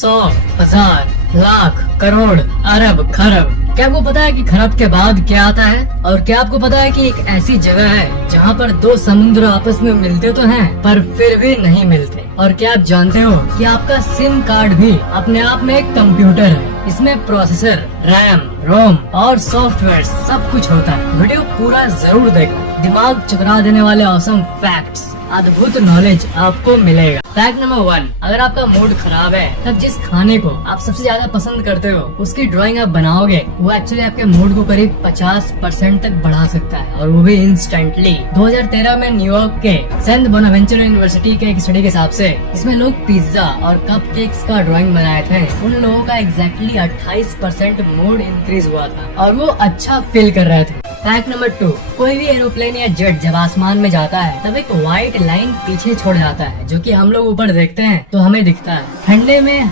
100, 1000, लाख, करोड़, अरब, खरब। क्या आपको पता है कि खरब के बाद क्या आता है? और क्या आपको पता है कि एक ऐसी जगह है जहाँ पर दो समुद्र आपस में मिलते तो हैं पर फिर भी नहीं मिलते? और क्या आप जानते हो कि आपका सिम कार्ड भी अपने आप में एक कंप्यूटर है? इसमें प्रोसेसर, रैम, रोम और सॉफ्टवेयर सब कुछ होता है। वीडियो पूरा जरूर देखना, दिमाग चकरा देने वाले ऑसम फैक्ट्स, अद्भुत नॉलेज आपको मिलेगा। फैक्ट नंबर 1, अगर आपका मूड खराब है तब जिस खाने को आप सबसे ज्यादा पसंद करते हो उसकी ड्राइंग आप बनाओगे, वो एक्चुअली आपके मूड को करीब 50% तक बढ़ा सकता है, और वो भी इंस्टेंटली। 2013 में न्यूयॉर्क के सेंट बोनावेंचर यूनिवर्सिटी के एक स्टडी के हिसाब से इसमें लोग पिज्जा और कप केक्स का ड्राइंग बनाए थे, उन लोगों का एग्जैक्टली 28% मूड इंक्रीज हुआ था और वो अच्छा फील कर रहे थे। फैक्ट नंबर 2, कोई भी एरोप्लेन या जेट जब आसमान में जाता है तब एक व्हाइट लाइन पीछे छोड़ जाता है, जो कि हम लोग ऊपर देखते हैं तो हमें दिखता है। ठंडे में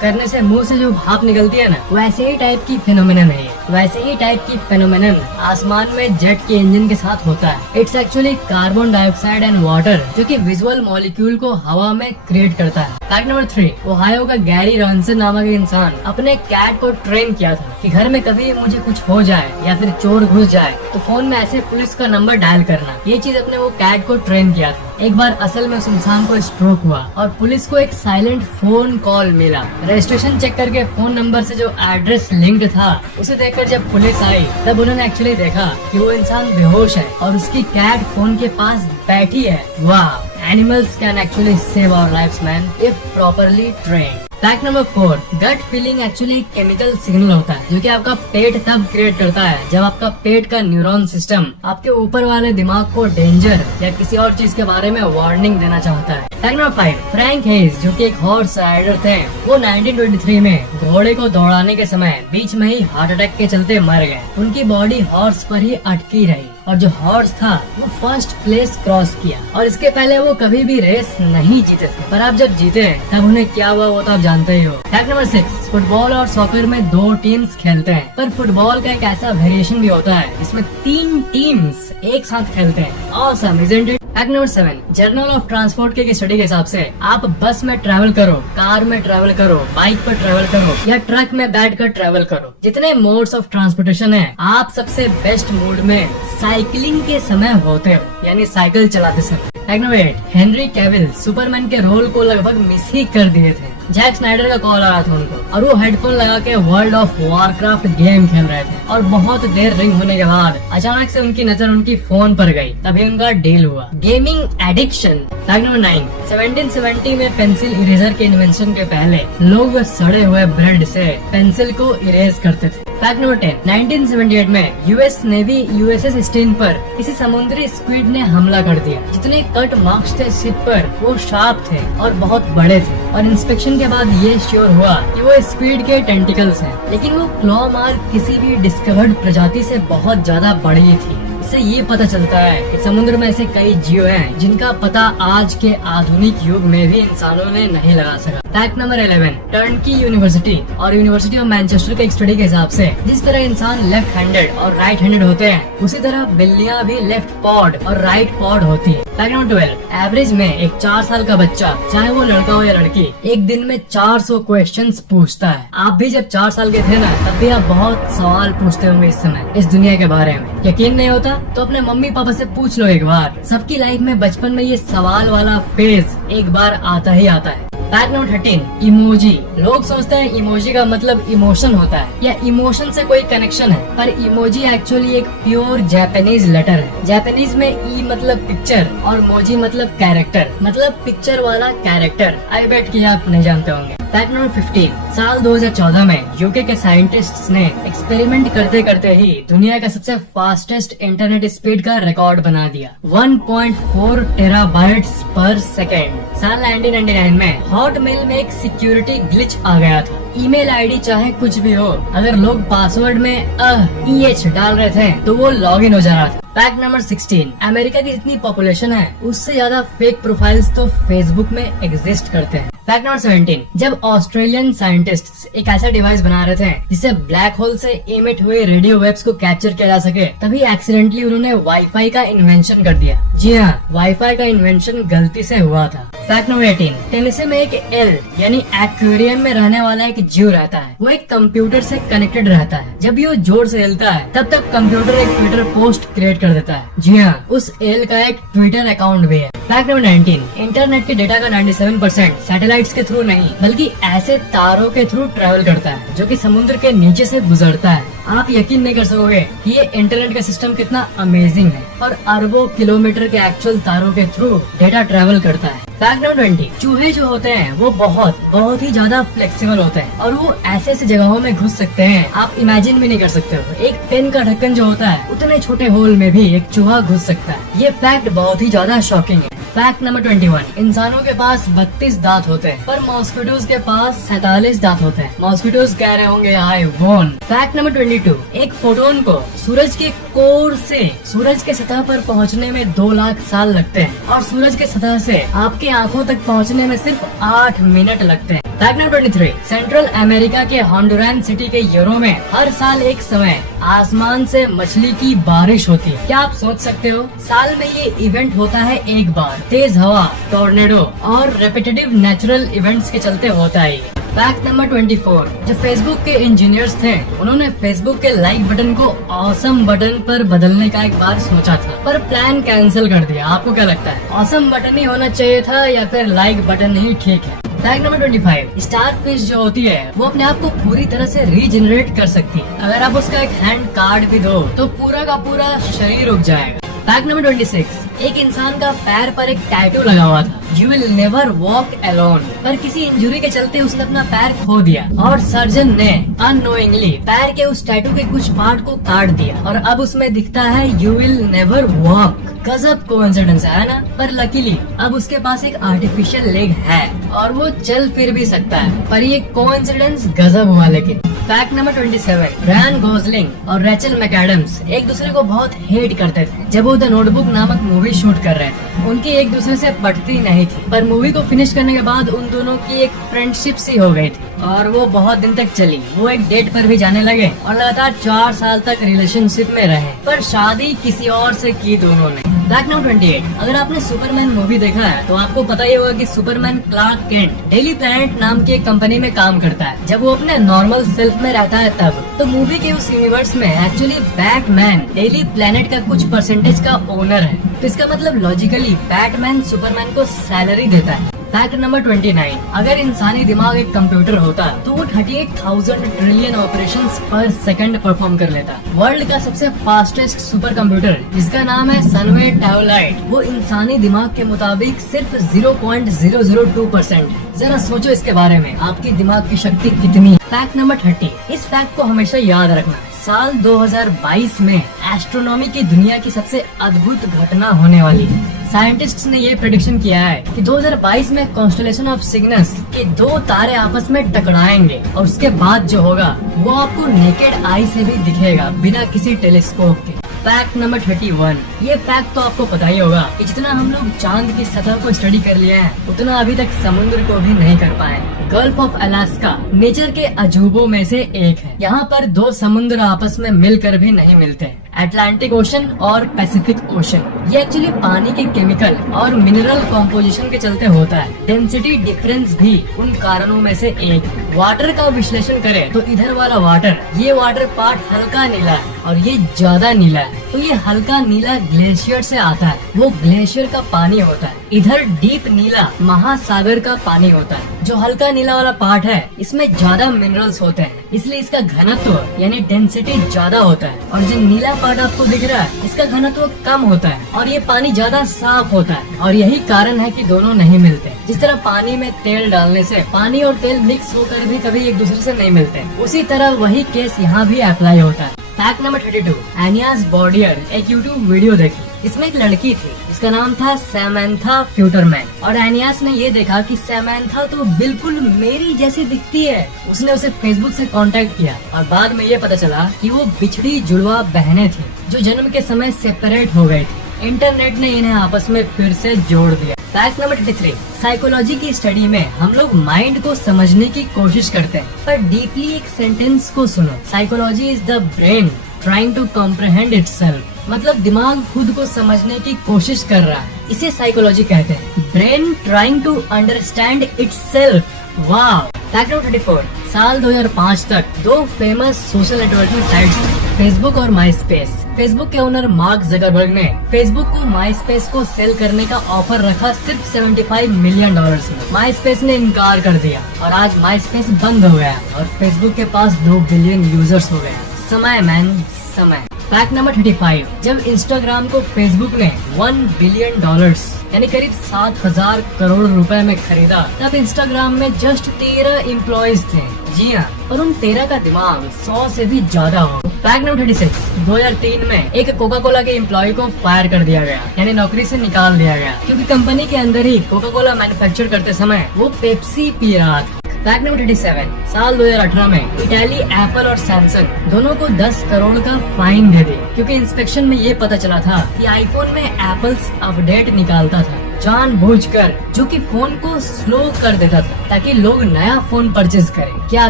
करने से मुंह से जो भाप निकलती है ना, वैसे ही टाइप की फेनोमेनन है। वैसे ही टाइप की फेनोमेनन आसमान में जेट के इंजन के साथ होता है। It's actually carbon dioxide and water जो कि विजुअल मॉलिक्यूल को हवा में क्रिएट करता है। फैक्ट नंबर 3, ओहायो का गैरी रॉनसन नामक इंसान अपने कैट को ट्रेन किया था कि घर में कभी मुझे कुछ हो जाए या फिर चोर घुस जाए तो फोन में ऐसे पुलिस का नंबर डायल करना। ये चीज अपने वो कैट को ट्रेन किया था। एक बार असल में उस इंसान को स्ट्रोक हुआ और पुलिस को एक साइलेंट फोन कॉल मिला। रजिस्ट्रेशन चेक करके फोन नंबर से जो एड्रेस लिंक्ड था उसे देखकर जब पुलिस आई तब उन्होंने एक्चुअली देखा कि वो इंसान बेहोश है और उसकी कैट फोन के पास बैठी है। वाह, animals can actually save our lives man if properly trained. Fact number 4, gut feeling actually chemical signal होता है जो कि आपका पेट तब क्रिएट करता है जब आपका पेट का न्यूरॉन सिस्टम आपके ऊपर वाले दिमाग को डेंजर या किसी और चीज के बारे में वार्निंग देना चाहता है। फैक्ट नंबर 5, फ्रैंक हेज जो कि एक हॉर्स राइडर थे, वो 1923 में घोड़े को दौड़ाने के समय बीच में ही हार्ट अटैक के चलते मर गए। उनकी बॉडी हॉर्स पर ही अटकी रही और जो हॉर्स था वो फर्स्ट प्लेस क्रॉस किया, और इसके पहले वो कभी भी रेस नहीं जीते थे। पर आप जब जीते तब उन्हें क्या हुआ वो तो आप जानते ही हो। फैक्ट नंबर 6, फुटबॉल और सॉकर में 2 टीम्स खेलते हैं, पर फुटबॉल का एक ऐसा वेरिएशन भी होता है जिसमें 3 टीम्स एक साथ खेलते हैं। Awesome, isn't it? Fact number 7, journal of transport के स्टडी के हिसाब से आप बस में ट्रैवल करो, कार में ट्रैवल करो, बाइक पर ट्रैवल करो या ट्रक में बैठकर ट्रैवल करो, जितने मोड्स ऑफ ट्रांसपोर्टेशन है, आप सबसे बेस्ट मूड में साइकिलिंग के समय होते हो, यानी साइकिल चलाते समय। Fact number 8, Henry Cavill Superman के रोल को लगभग मिस ही कर दिए थे। जैक स्नाइडर का कॉल आया था उनको और वो हेडफोन लगा के वर्ल्ड ऑफ वारक्राफ्ट गेम खेल रहे थे, और बहुत देर रिंग होने के बाद अचानक से उनकी नजर उनकी फोन पर गई, तभी उनका डील हुआ। Gaming addiction. फैक्ट नंबर 9, 1770 में पेंसिल इरेजर के इन्वेंशन के पहले लोग सड़े हुए ब्रेड से पेंसिल को इरेज करते थे। फैक्ट नंबर 10, 1978 में यूएस नेवी यूएसएस स्टीन पर किसी समुद्री स्क्विड ने हमला कर दिया। जितने कट मार्क्स थे शिप पर वो शार्प थे और बहुत बड़े थे, और इंस्पेक्शन के बाद ये श्योर हुआ कि वो स्क्विड के टेंटिकल्स हैं, लेकिन वो क्लॉ मार्क किसी भी डिस्कवर्ड प्रजाति से बहुत ज्यादा बड़ी थी। इससे ये पता चलता है कि समुद्र में ऐसे कई जीव हैं जिनका पता आज के आधुनिक युग में भी इंसानों ने नहीं लगा सका। फैक्ट नंबर 11, टर्नकी यूनिवर्सिटी और यूनिवर्सिटी ऑफ मैनचेस्टर के एक स्टडी के हिसाब से जिस तरह इंसान लेफ्ट हैंडेड और राइट हैंडेड होते हैं, उसी तरह बिल्लियां भी लेफ्ट पॉड और राइट पॉड होती है। फैक्ट नंबर 12, एवरेज में एक 4 साल का बच्चा, चाहे वो लड़का हो या लड़की, एक दिन में 400 क्वेश्चंस पूछता है। आप भी जब 4 साल के थे ना, तब भी आप बहुत सवाल पूछते होंगे इस समय इस दुनिया के बारे में। यकीन नहीं होता तो अपने मम्मी पापा से पूछ लो एक बार। सबकी लाइफ में बचपन में ये सवाल वाला फेज एक बार आता ही आता है। Fact number 13, emoji. लोग सोचते हैं इमोजी का मतलब इमोशन होता है या इमोशन से कोई कनेक्शन है, पर इमोजी एक्चुअली एक प्योर जापानीज लेटर है। जापानीज में ई मतलब पिक्चर और मोजी मतलब कैरेक्टर, मतलब पिक्चर वाला कैरेक्टर। आई बेट कि आप नहीं जानते होंगे। फैक्ट नंबर 15, साल 2014 में यूके के साइंटिस्ट्स ने एक्सपेरिमेंट करते करते ही दुनिया का सबसे फास्टेस्ट इंटरनेट स्पीड का रिकॉर्ड बना दिया, 1.4 टेराबाइट्स पर सेकेंड। साल 1999 में हॉटमेल में एक सिक्योरिटी ग्लिच आ गया था। ईमेल आईडी चाहे कुछ भी हो, अगर लोग पासवर्ड में EH डाल रहे थे तो वो लॉगिन हो जा रहा था। फैक्ट नंबर 16, अमेरिका की जितनी पॉपुलेशन है उससे ज्यादा फेक प्रोफाइल्स तो फेसबुक में एग्जिस्ट करते हैं। फैक्ट नंबर 17, जब ऑस्ट्रेलियन साइंटिस्ट्स एक ऐसा डिवाइस बना रहे थे जिससे ब्लैक होल से इमिट हुए रेडियो वेव्स को कैप्चर किया जा सके, तभी एक्सीडेंटली उन्होंने वाईफाई का इन्वेंशन कर दिया। जी हाँ, वाईफाई का इन्वेंशन गलती से हुआ था। फैक्ट नंबर 18, टेनेसी में एक एल यानी एक्वेरियम में रहने वाला एक जीव रहता है। वो एक कंप्यूटर से कनेक्टेड रहता है। जब ये जोर से हिलता है तब तक कंप्यूटर एक ट्विटर पोस्ट क्रिएट कर देता है। जी हाँ, उस एल का एक ट्विटर अकाउंट भी है। फैक्ट नंबर 19, इंटरनेट के डेटा का 97% सैटेलाइट्स के थ्रू नहीं बल्कि ऐसे तारों के थ्रू ट्रेवल करता है जो कि समुद्र के नीचे से गुजरता है। आप यकीन नहीं कर सकोगे कि ये इंटरनेट का सिस्टम कितना अमेजिंग है और अरबों किलोमीटर के एक्चुअल तारों के थ्रू डेटा ट्रेवल करता है। फैक्ट नंबर 20, चूहे जो होते हैं वो बहुत ही ज्यादा फ्लेक्सिबल होते हैं और वो ऐसे जगहों में घुस सकते हैं आप इमेजिन भी नहीं कर सकते हो। एक पेन का ढक्कन जो होता है उतने छोटे होल में भी एक चूहा घुस सकता है। ये फैक्ट बहुत ही ज्यादा शॉकिंग है। फैक्ट नंबर 21, इंसानों के पास 32 दांत होते हैं पर मॉस्किटोज के पास 47 दांत होते हैं। मॉस्किटोज कह रहे होंगे आई वॉन। फैक्ट नंबर 22, एक फोटोन को सूरज के कोर से सूरज के सतह पर पहुंचने में 2 लाख साल लगते हैं और सूरज के सतह से आपके आंखों तक पहुंचने में सिर्फ 8 मिनट लगते हैं। फैक्ट नंबर 23, सेंट्रल अमेरिका के होंडुरान सिटी के यूरो में हर साल एक समय आसमान से मछली की बारिश होती है। क्या आप सोच सकते हो? साल में ये इवेंट होता है एक बार। तेज हवा, टॉर्नेडो और रेपिटेटिव नेचुरल इवेंट्स के चलते होता है। फैक्ट नंबर 24, जो फेसबुक के इंजीनियर्स थे उन्होंने फेसबुक के लाइक बटन को ऑसम बटन पर बदलने का एक बार सोचा था पर प्लान कैंसिल कर दिया। आपको क्या लगता है, ऑसम बटन ही होना चाहिए था या फिर लाइक बटन ही ठीक है? फैक्ट नंबर 25, स्टार फिश जो होती है वो अपने आप को पूरी तरह से रीजनरेट कर सकती है। अगर आप उसका एक हैंड कार्ड भी दो तो पूरा का पूरा शरीर रुक जाएगा। फैक्ट नंबर 26, एक इंसान का पैर पर एक टैटू लगा हुआ था, you will never walk alone. पर किसी इंजुरी के चलते उसने अपना पैर खो दिया और सर्जन ने अननोइंगली पैर के उस टैटू के कुछ पार्ट को काट दिया और अब उसमें दिखता है यू विल नेवर वॉक। गजब कोइंसिडेंस है ना? पर लकीली अब उसके पास एक आर्टिफिशियल लेग है और वो चल फिर भी सकता है। पर ये कोइंसिडेंस गजब हुआ। लेकिन फैक्ट नंबर 27, रायन गोसलिंग और रेचल मैकएडम्स एक दूसरे को बहुत हेट करते थे जब वो द नोटबुक नामक मूवी शूट कर रहे थे। उनकी एक दूसरे से पटती नहीं थी पर मूवी को फिनिश करने के बाद उन दोनों की एक फ्रेंडशिप सी हो गई थी और वो बहुत दिन तक चली। वो एक डेट पर भी जाने लगे और लगातार 4 साल तक रिलेशनशिप में रहे पर शादी किसी और से की दोनों ने। फैक्ट नंबर 28, अगर आपने सुपरमैन मूवी देखा है तो आपको पता ही होगा कि Superman Clark Kent Daily Planet नाम की एक कंपनी में काम करता है। जब वो अपने नॉर्मल सेल्फ में रहता है तब तो मूवी के उस यूनिवर्स में एक्चुअली बैटमैन डेली प्लैनेट का कुछ परसेंटेज का ओनर है। तो इसका मतलब लॉजिकली बैटमैन सुपरमैन को सैलरी देता है। फैक्ट नंबर 29, अगर इंसानी दिमाग एक कंप्यूटर होता तो वो 38,000 ट्रिलियन ऑपरेशंस पर सेकंड परफॉर्म कर लेता। वर्ल्ड का सबसे फास्टेस्ट सुपर कंप्यूटर जिसका नाम है सनवे टैबलाइट वो इंसानी दिमाग के मुताबिक सिर्फ 0.002% है। जरा सोचो इसके बारे में, आपकी दिमाग की शक्ति कितनी है। फैक्ट नंबर 30, इस फैक्ट को हमेशा याद रखना, साल 2022 में एस्ट्रोनॉमी की दुनिया की सबसे अद्भुत घटना होने वाली है। साइंटिस्ट्स ने ये प्रेडिक्शन किया है कि 2022 में कॉन्स्टेलेशन ऑफ सिग्नस के 2 तारे आपस में टकराएंगे और उसके बाद जो होगा वो आपको नेकेड आई से भी दिखेगा बिना किसी टेलीस्कोप के। फैक्ट नंबर 31, ये फैक्ट तो आपको पता ही होगा कि जितना हम लोग चांद की सतह को स्टडी कर लिए हैं उतना अभी तक समुद्र को भी नहीं कर पाए। गल्फ ऑफ अलास्का नेचर के अजूबों में से एक है। यहाँ पर 2 समुद्र आपस में मिलकर भी नहीं मिलते, अटलांटिक ओशन और पैसिफिक ओशन। ये एक्चुअली पानी के केमिकल और मिनरल कॉम्पोजिशन के चलते होता है। डेंसिटी डिफरेंस भी उन कारणों में से एक है। वाटर का विश्लेषण करें तो इधर वाला वाटर, ये वाटर पार्ट हल्का नीला है और ये ज्यादा नीला है। तो ये हल्का नीला ग्लेशियर से आता है, वो ग्लेशियर का पानी होता है। इधर डीप नीला महासागर का पानी होता है। जो हल्का नीला वाला पार्ट है इसमें ज्यादा मिनरल्स होते हैं इसलिए इसका घनत्व यानी डेंसिटी ज्यादा होता है और जो नीला पार्ट आपको दिख रहा है इसका घनत्व कम होता है और ये पानी ज्यादा साफ होता है और यही कारण है कि दोनों नहीं मिलते। जिस तरह पानी में तेल डालने से पानी और तेल मिक्स होकर भी कभी एक दूसरे से नहीं मिलते, उसी तरह वही केस यहाँ भी अप्लाई होता है। फैक्ट नंबर 32, एनियास बॉर्डियर एक यूट्यूब वीडियो देखी। इसमें एक लड़की थी जिसका नाम था सैमंथा फ्यूटरमैन और एनियास ने ये देखा कि सैमंथा तो बिल्कुल मेरी जैसी दिखती है। उसने उसे फेसबुक से कांटेक्ट किया और बाद में ये पता चला कि वो बिछड़ी जुड़वा बहनें थी जो जन्म के समय सेपरेट हो गई थी। इंटरनेट ने इन्हें आपस में फिर से जोड़ दिया। फैक्ट नंबर 33, साइकोलॉजी की स्टडी में हम लोग माइंड को समझने की कोशिश करते हैं पर डीपली एक सेंटेंस को सुनो, psychology is the brain trying to comprehend itself. मतलब दिमाग खुद को समझने की कोशिश कर रहा है। इसे साइकोलॉजी कहते हैं, brain trying to understand itself. वाह। फैक्ट नंबर 34, साल 2005 तक दो फेमस सोशल नेटवर्किंग साइट्स थे, फेसबुक और माई स्पेस। फेसबुक के ओनर मार्क जकरबर्ग ने फेसबुक को माई स्पेस को सेल करने का ऑफर रखा सिर्फ $75 मिलियन में। माई स्पेस ने इनकार कर दिया और आज माई स्पेस बंद हो गया और फेसबुक के पास 2 बिलियन यूजर्स हो गए। समय मैन, समय। फैक्ट नंबर 35, जब इंस्टाग्राम को फेसबुक ने $1 बिलियन यानी करीब 7,000 करोड़ रुपए में खरीदा, तब इंस्टाग्राम में जस्ट 13 एम्प्लॉइज थे। जी हाँ, और उन 13 का दिमाग 100 से भी ज्यादा हो। फैक्ट नंबर 36, 2003 में एक कोका कोला के एम्प्लॉय को फायर कर दिया गया, यानी नौकरी से निकाल दिया गया, क्योंकि कंपनी के अंदर ही कोका कोला मैन्युफैक्चर करते समय वो पेप्सी पी रहा था। फैक्ट नंबर 37, साल 2018 में इटाली, एप्पल और सैमसंग दोनों को 10 करोड़ का फाइन दे दी, क्योंकि इंस्पेक्शन में ये पता चला था कि आईफोन में एप्पल्स अपडेट निकालता था जानबूझकर, जो कि फोन को स्लो कर देता था ताकि लोग नया फोन परचेज करें। क्या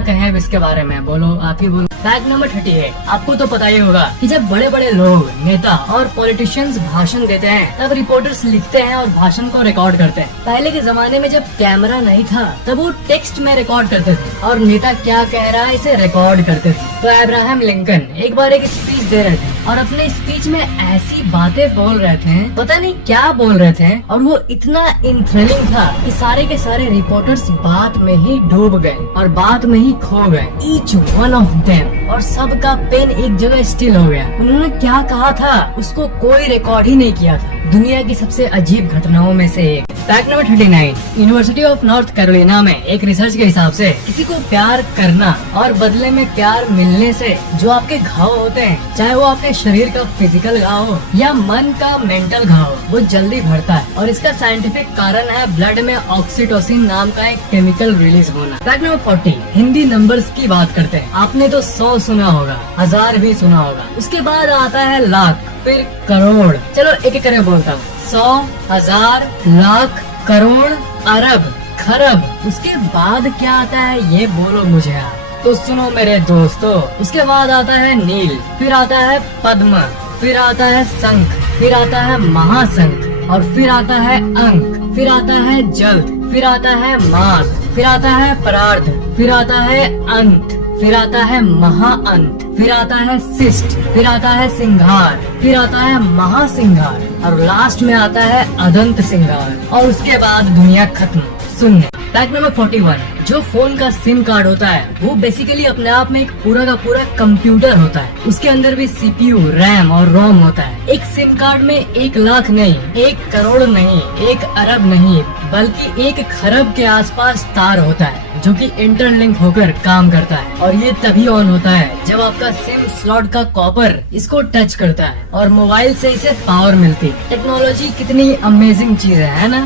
कहें अब इसके बारे में, बोलो, आप ही बोलो। फैक्ट नंबर 38, आपको तो पता ही होगा कि जब बड़े बड़े लोग, नेता और पॉलिटिशियंस भाषण देते हैं, तब रिपोर्टर्स लिखते हैं और भाषण को रिकॉर्ड करते हैं। पहले के जमाने में जब कैमरा नहीं था तब वो टेक्स्ट में रिकॉर्ड करते थे और नेता क्या कह रहा है इसे रिकॉर्ड करते थे। तो अब्राहम लिंकन एक बार एक स्पीच दे रहे थे और अपने स्पीच में ऐसी बातें बोल रहे थे, पता नहीं क्या बोल रहे थे, और वो इतना इंथ्रिलिंग था कि सारे के सारे रिपोर्टर्स बात में ही डूब गए और बात में ही खो गए, ईच वन ऑफ देम, और सबका पेन एक जगह स्टिल हो गया। उन्होंने क्या कहा था उसको कोई रिकॉर्ड ही नहीं किया था। दुनिया की सबसे अजीब घटनाओं में से एक। Fact number 39, university of north Carolina में एक रिसर्च के हिसाब से किसी को प्यार करना और बदले में प्यार मिलने से जो आपके घाव होते हैं, चाहे वो आपके शरीर का फिजिकल घाव हो या मन का मेंटल घाव, वो जल्दी भरता है। और इसका साइंटिफिक कारण है ब्लड में ऑक्सीटोसिन नाम का एक केमिकल रिलीज होना। फैक्ट नंबर 40, हिंदी नंबर्स की बात करते हैं। आपने तो 100 सुना होगा, 1000 भी सुना होगा, उसके बाद आता है लाख, फिर करोड़। चलो एक एक करके बोलता हूँ, 100, 1000, लाख, करोड़, अरब, खरब। उसके बाद क्या आता है ये बोलो मुझे आप। तो सुनो मेरे दोस्तों, उसके बाद आता है नील, फिर आता है पद्म, फिर आता है शंख, फिर आता है महाशंख, और फिर आता है अंक, फिर आता है जल्द, फिर आता है माघ, फिर आता है परार्ध, फिर आता है अंत, फिर आता है महाअंत, फिर आता है शिष्ट, फिर आता है सिंगार, फिर आता है महासिंगार, और लास्ट में आता है अदंत सिंगार, और उसके बाद दुनिया खत्म। सुनने। फैक्ट नंबर 41, जो फोन का सिम कार्ड होता है वो बेसिकली अपने आप में एक पूरा का पूरा कंप्यूटर होता है। उसके अंदर भी सीपीयू, रैम और रोम होता है। एक सिम कार्ड में 1 लाख नहीं, 1 करोड़ नहीं, 1 अरब नहीं, बल्कि 1 खरब के आसपास तार होता है जो कि इंटरलिंक होकर काम करता है। और ये तभी ऑन होता है जब आपका सिम स्लॉट का कॉपर इसको टच करता है और मोबाइल से इसे पावर मिलती है। टेक्नोलॉजी कितनी अमेजिंग चीज है ना।